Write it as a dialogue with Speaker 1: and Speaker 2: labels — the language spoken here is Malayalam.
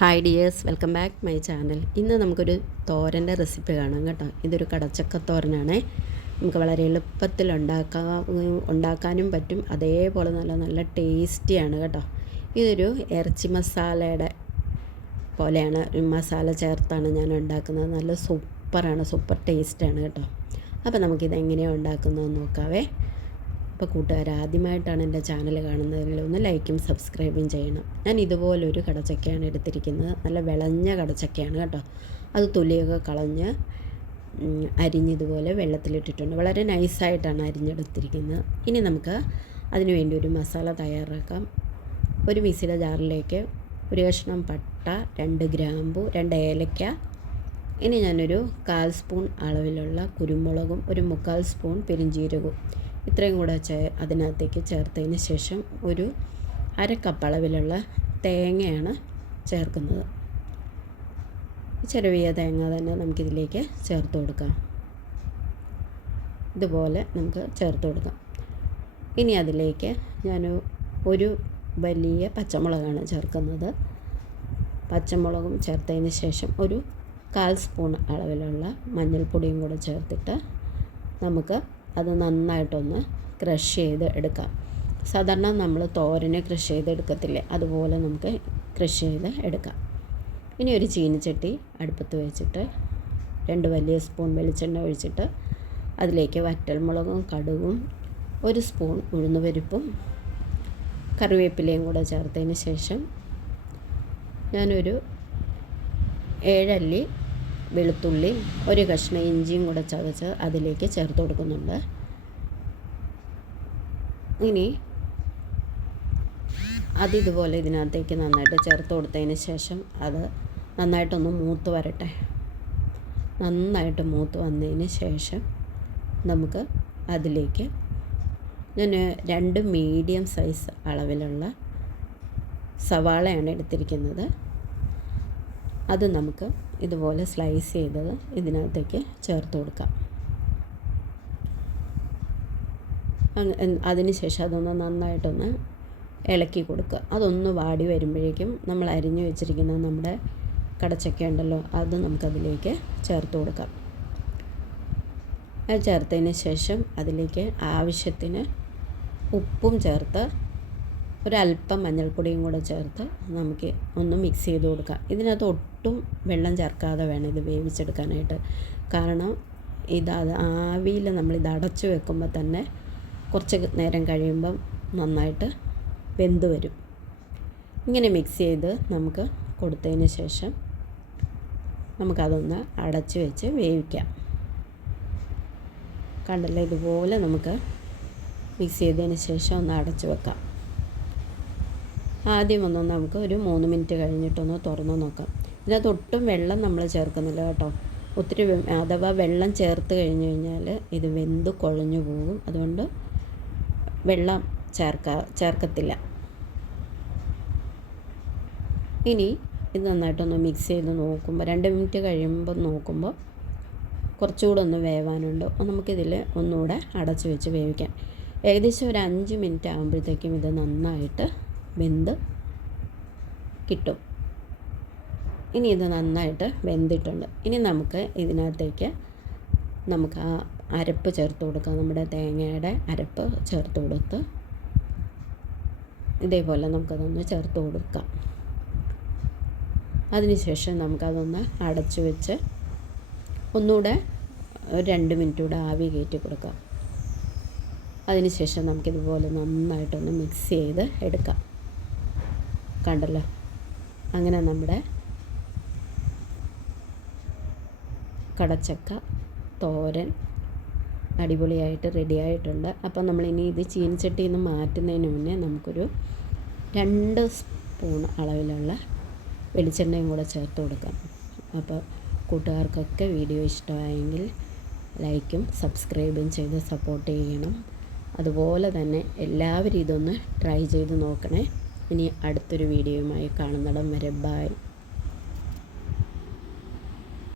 Speaker 1: Hi dears welcome back my channel ഇന്ന് നമുക്കൊരു തോരന്റെ റെസിപ്പി കാണാം കേട്ടോ. ഇതൊരു കടച്ചക്ക തോരനാണ് നമുക്ക് വളരെ എളുപ്പത്തിൽ ഉണ്ടാക്കാൻ ഉണ്ടാക്കാനും പറ്റും. അതേപോലെ നല്ല നല്ല ടേസ്റ്റിയാണ് കേട്ടോ. ഇതൊരു ഇറച്ചി മസാലയുടെ പോലെയാണ്. മസാല ചേർത്താണ് ഞാൻ ഉണ്ടാക്കുന്നത്. നല്ല സൂപ്പറാണ്. സൂപ്പർ ടേസ്റ്റാണ് കേട്ടോ. അപ്പോൾ നമുക്കിത് എങ്ങനെയാണ് ഉണ്ടാക്കുന്നതെന്ന് നോക്കാവേ. അപ്പോൾ കൂട്ടുകാർ ആദ്യമായിട്ടാണ് എന്റെ ചാനൽ കാണുന്നതെങ്കിൽ ഒന്ന് ലൈക്കും സബ്സ്ക്രൈബും ചെയ്യണം. ഞാൻ ഇതുപോലൊരു കടച്ചക്കയാണ് എടുത്തിരിക്കുന്നത്. നല്ല വിളഞ്ഞ കടച്ചക്കയാണ് കേട്ടോ. അത് തൊലിയൊക്കെ കളഞ്ഞ് അരിഞ്ഞതുപോലെ വെള്ളത്തിലിട്ടിട്ടുണ്ട്. വളരെ നൈസായിട്ടാണ് അരിഞ്ഞെടുത്തിരിക്കുന്നത്. ഇനി നമുക്ക് അതിനുവേണ്ടി ഒരു മസാല തയ്യാറാക്കാം. ഒരു മിക്സിയുടെ ജാറിലേക്ക് ഒരു കഷ്ണം പട്ട രണ്ട് ഗ്രാമ്പു രണ്ട് ഏലക്ക ഇനി ഞാനൊരു കാൽ സ്പൂൺ അളവിലുള്ള കുരുമുളകും ഒരു മുക്കാൽ സ്പൂൺ പെരിഞ്ചീരകവും ഇത്രയും കൂടെ അതിനകത്തേക്ക് ചേർത്തതിന് ശേഷം ഒരു അര കപ്പ് അളവിലുള്ള തേങ്ങയാണ് ചേർക്കുന്നത്. ചെറുവിയ തേങ്ങ തന്നെ നമുക്കിതിലേക്ക് ചേർത്ത് കൊടുക്കാം. ഇതുപോലെ നമുക്ക് ചേർത്ത് കൊടുക്കാം. ഇനി അതിലേക്ക് ഞാൻ ഒരു വലിയ പച്ചമുളകാണ് ചേർക്കുന്നത്. പച്ചമുളകും ചേർത്തതിന് ശേഷം ഒരു കാൽ സ്പൂൺ അളവിലുള്ള മഞ്ഞൾപ്പൊടിയും കൂടെ ചേർത്തിട്ട് നമുക്ക് അത് നന്നായിട്ടൊന്ന് ക്രഷ് ചെയ്ത് എടുക്കാം. സാധാരണ നമ്മൾ തോരന് ക്രഷ് ചെയ്ത് എടുക്കത്തില്ലേ? അതുപോലെ നമുക്ക് ക്രഷ് ചെയ്ത് എടുക്കാം. ഇനി ഒരു ചീനിച്ചട്ടി അടുപ്പത്ത് വെച്ചിട്ട് രണ്ട് വലിയ സ്പൂൺ വെളിച്ചെണ്ണ ഒഴിച്ചിട്ട് അതിലേക്ക് വറ്റൽമുളകും കടുകും ഒരു സ്പൂൺ ഉഴുന്നുപരിപ്പും കറിവേപ്പിലയും കൂടെ ചേർത്തതിന് ശേഷം ഞാനൊരു ഏഴല്ലി വെളുത്തുള്ളി ഒരു കഷ്ണം ഇഞ്ചിയും കൂടെ ചതച്ച് അതിലേക്ക് ചേർത്ത് കൊടുക്കുന്നുണ്ട്. ഇനി അതിതുപോലെ ഇതിനകത്തേക്ക് നന്നായിട്ട് ചേർത്ത് കൊടുത്തതിന് ശേഷം അത് നന്നായിട്ടൊന്ന് മൂത്ത് വരട്ടെ. നന്നായിട്ട് മൂത്ത് വന്നതിന് ശേഷം നമുക്ക് അതിലേക്ക് ഞാൻ രണ്ട് മീഡിയം സൈസ് അളവിലുള്ള സവാളയാണ് എടുത്തിരിക്കുന്നത്. അത് നമുക്ക് ഇതുപോലെ സ്ലൈസ് ചെയ്തത് ഇതിനകത്തേക്ക് ചേർത്ത് കൊടുക്കാം. അതിനുശേഷം അതൊന്ന് നന്നായിട്ടൊന്ന് ഇളക്കി കൊടുക്കുക. അതൊന്ന് വാടി വരുമ്പോഴേക്കും നമ്മൾ അരിഞ്ഞു വെച്ചിരിക്കുന്ന നമ്മുടെ കടച്ചക്ക ഉണ്ടല്ലോ അത് നമുക്കതിലേക്ക് ചേർത്ത് കൊടുക്കാം. അത് ചേർത്തതിന് ശേഷം അതിലേക്ക് ആവശ്യത്തിന് ഉപ്പും ചേർത്ത് ഒരല്പം മഞ്ഞൾപ്പൊടിയും കൂടെ ചേർത്ത് നമുക്ക് ഒന്ന് മിക്സ് ചെയ്ത് കൊടുക്കാം. ഇതിനകത്ത് ഒട്ടും വെള്ളം ചേർക്കാതെ വേണം ഇത് വേവിച്ചെടുക്കാനായിട്ട്. കാരണം ഇത് ആവിയിൽ നമ്മളിത് അടച്ചു വെക്കുമ്പോൾ തന്നെ കുറച്ച് നേരം കഴിയുമ്പം നന്നായിട്ട് വെന്ത് വരും. ഇങ്ങനെ മിക്സ് ചെയ്ത് നമുക്ക് കൊടുത്തതിന് ശേഷം നമുക്കതൊന്ന് അടച്ചു വെച്ച് വേവിക്കാം. കണ്ടല്ലോ? ഇതുപോലെ നമുക്ക് മിക്സ് ചെയ്തതിന് ശേഷം ഒന്ന് അടച്ചു വെക്കാം. ആദ്യം നമുക്ക് ഒരു മൂന്ന് മിനിറ്റ് കഴിഞ്ഞിട്ടൊന്ന് തുറന്ന് നോക്കാം. ഇതിനകത്ത് ഒട്ടും വെള്ളം നമ്മൾ ചേർക്കുന്നില്ല കേട്ടോ. ഒത്തിരി അഥവാ വെള്ളം ചേർത്ത് കഴിഞ്ഞ് കഴിഞ്ഞാൽ ഇത് വെന്ത് കുഴഞ്ഞു പോകും. അതുകൊണ്ട് വെള്ളം ചേർക്ക ചേർക്കത്തില്ല. ഇനി ഇത് നന്നായിട്ടൊന്ന് മിക്സ് ചെയ്ത് നോക്കുമ്പോൾ രണ്ട് മിനിറ്റ് കഴിയുമ്പോൾ നോക്കുമ്പോൾ കുറച്ചുകൂടെ ഒന്ന് വേവാനുണ്ട്. നമുക്കിതിൽ ഒന്നുകൂടെ അടച്ചു വെച്ച് വേവിക്കാം. ഏകദേശം ഒരു അഞ്ച് മിനിറ്റ് ആകുമ്പോഴത്തേക്കും ഇത് നന്നായിട്ട് വെന്ത് കിട്ടും. ഇനി ഇത് നന്നായിട്ട് വെന്തിട്ടുണ്ട്. ഇനി നമുക്ക് ഇതിനകത്തേക്ക് നമുക്ക് ആ അരപ്പ് ചേർത്ത് കൊടുക്കാം. നമ്മുടെ തേങ്ങയുടെ അരപ്പ് ചേർത്ത് കൊടുത്ത് ഇതേപോലെ നമുക്കതൊന്ന് ചേർത്ത് കൊടുക്കാം. അതിനുശേഷം നമുക്കതൊന്ന് അടച്ചു വെച്ച് ഒന്നുകൂടെ ഒരു രണ്ട് മിനിറ്റ് കൂടെ ആവി കയറ്റി കൊടുക്കാം. അതിനുശേഷം നമുക്കിതുപോലെ നന്നായിട്ടൊന്ന് മിക്സ് ചെയ്ത് എടുക്കാം. കണ്ടല്ലോ. അങ്ങനെ നമ്മുടെ കടച്ചക്ക തോരൻ അടിപൊളിയായിട്ട് റെഡി ആയിട്ടുണ്ട്. അപ്പോൾ നമ്മളിനി ഇത് ചീനച്ചട്ടിയിൽ നിന്ന് മാറ്റുന്നതിന് മുന്നേ നമുക്കൊരു രണ്ട് സ്പൂൺ അളവിലുള്ള വെളിച്ചെണ്ണയും കൂടെ ചേർത്ത് കൊടുക്കാം. അപ്പോൾ കൂട്ടുകാർക്കൊക്കെ വീഡിയോ ഇഷ്ടമായെങ്കിൽ ലൈക്കും സബ്സ്ക്രൈബും ചെയ്ത് സപ്പോർട്ട് ചെയ്യണം. അതുപോലെ തന്നെ എല്ലാവരും ഇതൊന്ന് ട്രൈ ചെയ്ത് നോക്കണേ. ഇനി അടുത്തൊരു വീഡിയോയുമായി കാണുന്നിടം വരെ ബായ്